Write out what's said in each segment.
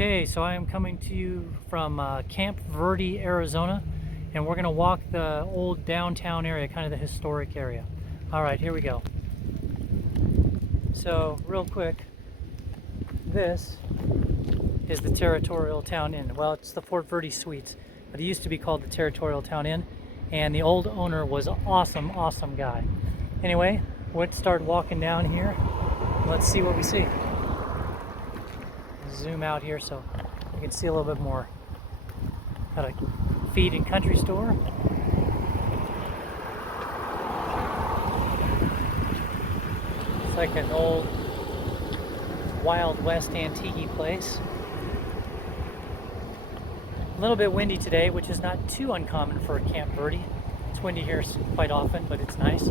Okay, so I am coming to you from Camp Verde, Arizona, and we're going to walk the old downtown area, kind of the historic area. All right, here we go. So, real quick, this is the Territorial Town Inn. Well, it's the Fort Verde Suites, but it used to be called the Territorial Town Inn, and the old owner was an awesome guy. Anyway, let's start walking down here. Let's see what we see. Zoom out here so you can see a little bit more. Got a feed and country store. It's like an old Wild West antique place. A little bit windy today, which is not too uncommon for Camp Verde. It's windy here quite often, but it's nice.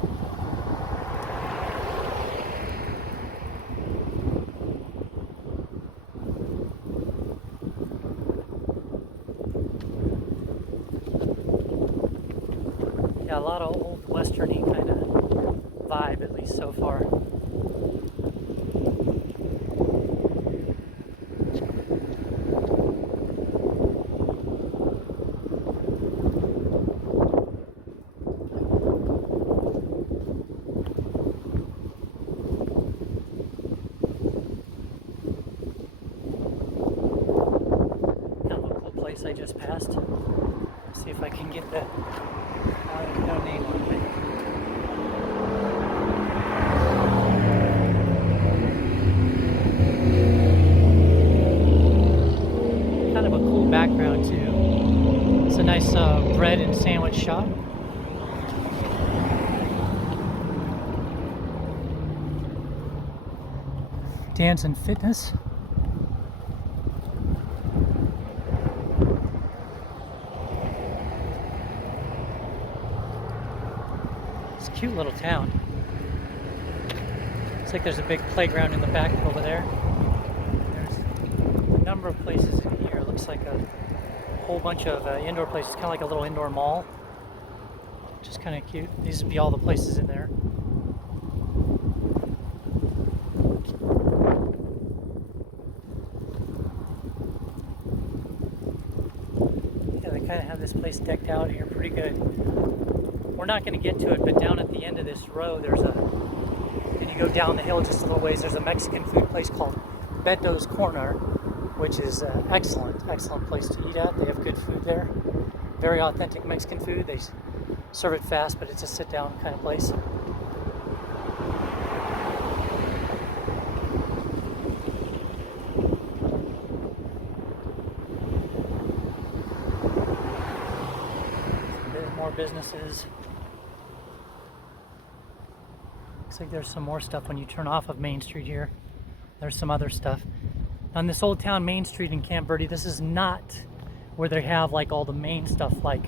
Yeah, a lot of old westerny kind of vibe, at least so far. Kind of a cool place I just passed. Let's see if I can get that. No name on it. Kind of a cool background too. It's a nice bread and sandwich shop. Dance and fitness. It's a cute little town. Looks like there's a big playground in the back over there. There's a number of places in here. It looks like a whole bunch of indoor places, kind of like a little indoor mall. Which is kind of cute. These would be all the places in there. Yeah, they kind of have this place decked out here pretty good. We're not going to get to it, but down at the end of this row, and you go down the hill just a little ways, there's a Mexican food place called Beto's Corner, which is excellent place to eat at. They have good food there. Very authentic Mexican food. They serve it fast, but it's a sit-down kind of place. A bit more businesses. Looks like there's some more stuff when you turn off of Main Street here. There's some other stuff. On this old town Main Street in Camp Verde, this is not where they have like all the main stuff like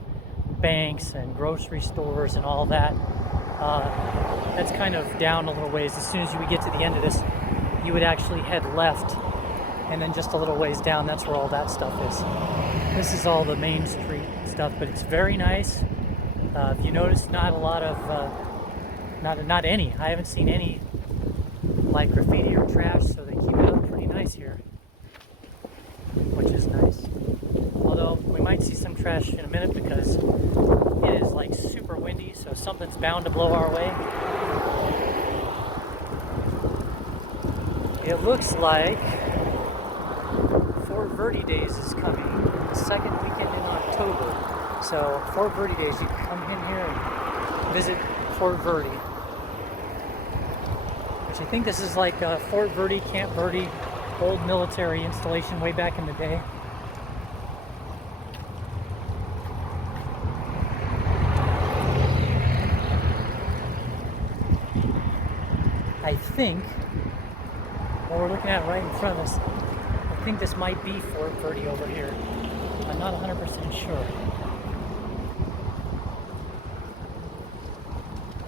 banks and grocery stores and all that. That's kind of down a little ways. As soon as you would get to the end of this, you would actually head left, and then just a little ways down, that's where all that stuff is. This is all the Main Street stuff, but it's very nice. If you notice, not a lot of not any. I haven't seen any like graffiti or trash, so they keep it up pretty nice here, which is nice. Although we might see some trash in a minute because it is like super windy, so something's bound to blow our way. It looks like Fort Verde Days is coming, the second weekend in October. So Fort Verde Days, you can come in here and visit Fort Verde. Which I think this is like Fort Verde, Camp Verde, old military installation way back in the day. I think what we're looking at right in front of us, I think this might be Fort Verde over here. I'm not 100% sure.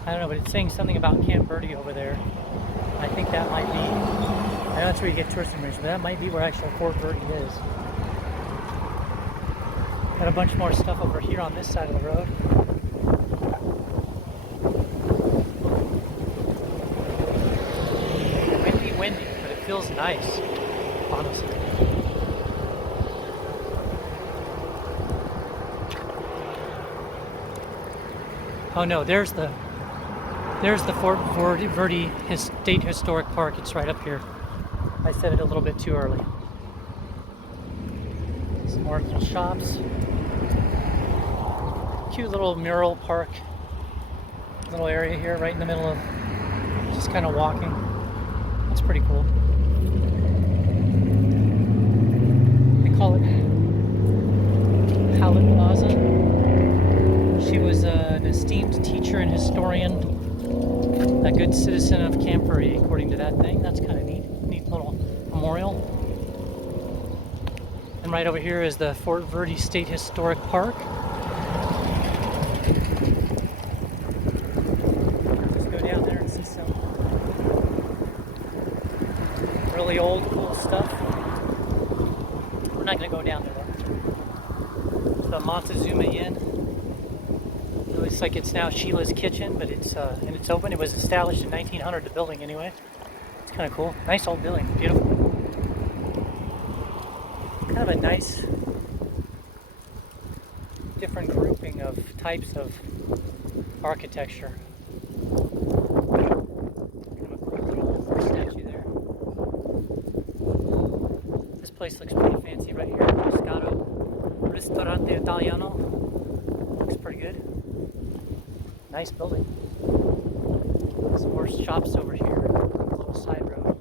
I don't know, but it's saying something about Camp Verde over there. I think that might be, I know that's where you get tourist information, but that might be where actual Fort Verde is. Got a bunch more stuff over here on this side of the road. Windy, but it feels nice, honestly. Oh no, there's the Fort Verde State Historic Park. It's right up here. I said it a little bit too early. Some more little shops. Cute little mural park. Little area here right in the middle of just kind of walking. That's pretty cool. They call it Hallett Plaza. She was an esteemed teacher and historian, a good citizen of Camp Verde, according to that thing. That's kind of neat. Neat little memorial. And right over here is the Fort Verde State Historic Park. Just go down there and see some really old, cool stuff. We're not going to go down there though. The Montezuma Inn. It looks like it's now Sheila's Kitchen, but it's open. It was established in 1900, the building anyway. It's kind of cool. Nice old building. Beautiful. Kind of a nice, different grouping of types of architecture. Kind of a cool little statue there. This place looks pretty fancy right here. Pescado Ristorante Italiano. Looks pretty good. Nice building. Some more shops over here. A little side road.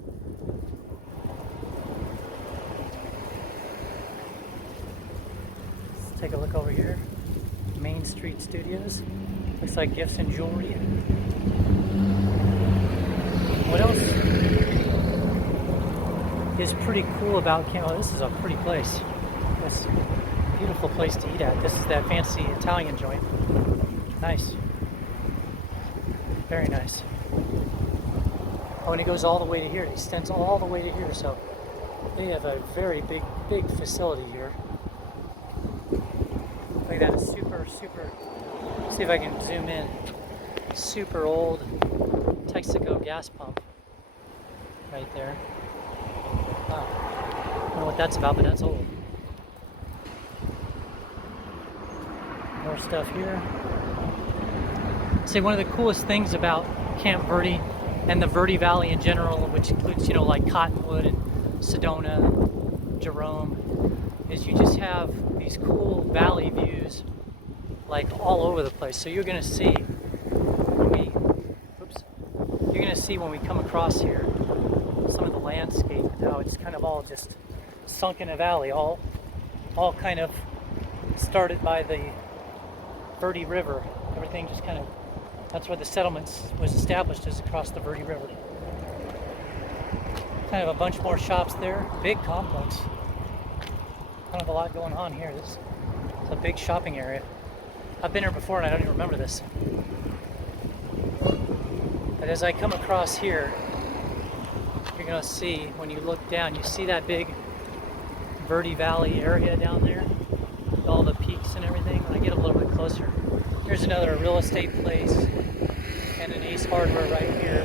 Let's take a look over here. Main Street Studios. Looks like gifts and jewelry. What else is pretty cool about Camp? Oh, this is a pretty place. This beautiful place to eat at. This is that fancy Italian joint. Nice. Very nice. Oh, and it goes all the way to here. It extends all the way to here. So they have a very big facility here. Look at that. It's super. See if I can zoom in. Super old Texaco gas pump right there. Wow. I don't know what that's about, but that's old. More stuff here. Say one of the coolest things about Camp Verde and the Verde Valley in general, which includes, like Cottonwood and Sedona, Jerome, is you just have these cool valley views like all over the place. So you're gonna see when we come across here some of the landscape, how it's kind of all just sunk in a valley, all kind of started by the Verde River. Everything just kind of, that's where the settlements was established, is across the Verde River. Kind of a bunch more shops there. Big complex. Kind of a lot going on here. It's a big shopping area. I've been here before and I don't even remember this. But as I come across here, you're going to see, when you look down, you see that big Verde Valley area down there with all the peaks and everything. When I get a little bit closer, here's another real estate place and an Ace Hardware right here.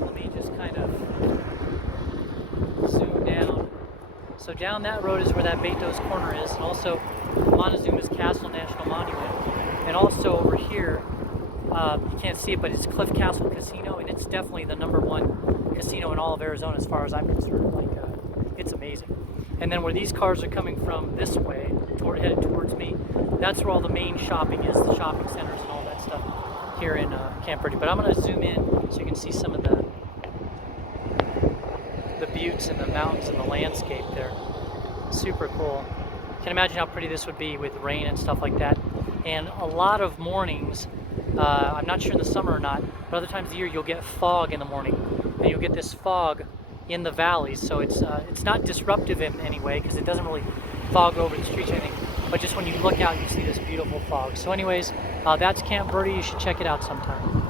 Let me just kind of zoom down. So down that road is where that Beto's Corner is, and also Montezuma's Castle National Monument. And also over here, you can't see it, but it's Cliff Castle Casino, and it's definitely the #1 casino in all of Arizona as far as I'm concerned. It's amazing. And then where these cars are coming from this way, headed towards me, that's where all the main shopping is, the shopping centers and all that stuff here in Camp Verde. But I'm going to zoom in so you can see some of the buttes and the mountains and the landscape there. Super cool. You can imagine how pretty this would be with rain and stuff like that. And a lot of mornings, I'm not sure in the summer or not, but other times of the year you'll get fog in the morning, and you'll get this fog in the valleys. So it's not disruptive in any way, because it doesn't really fog over the streets or anything, but just when you look out you see this beautiful fog. So anyways, that's Camp Verde. You should check it out sometime.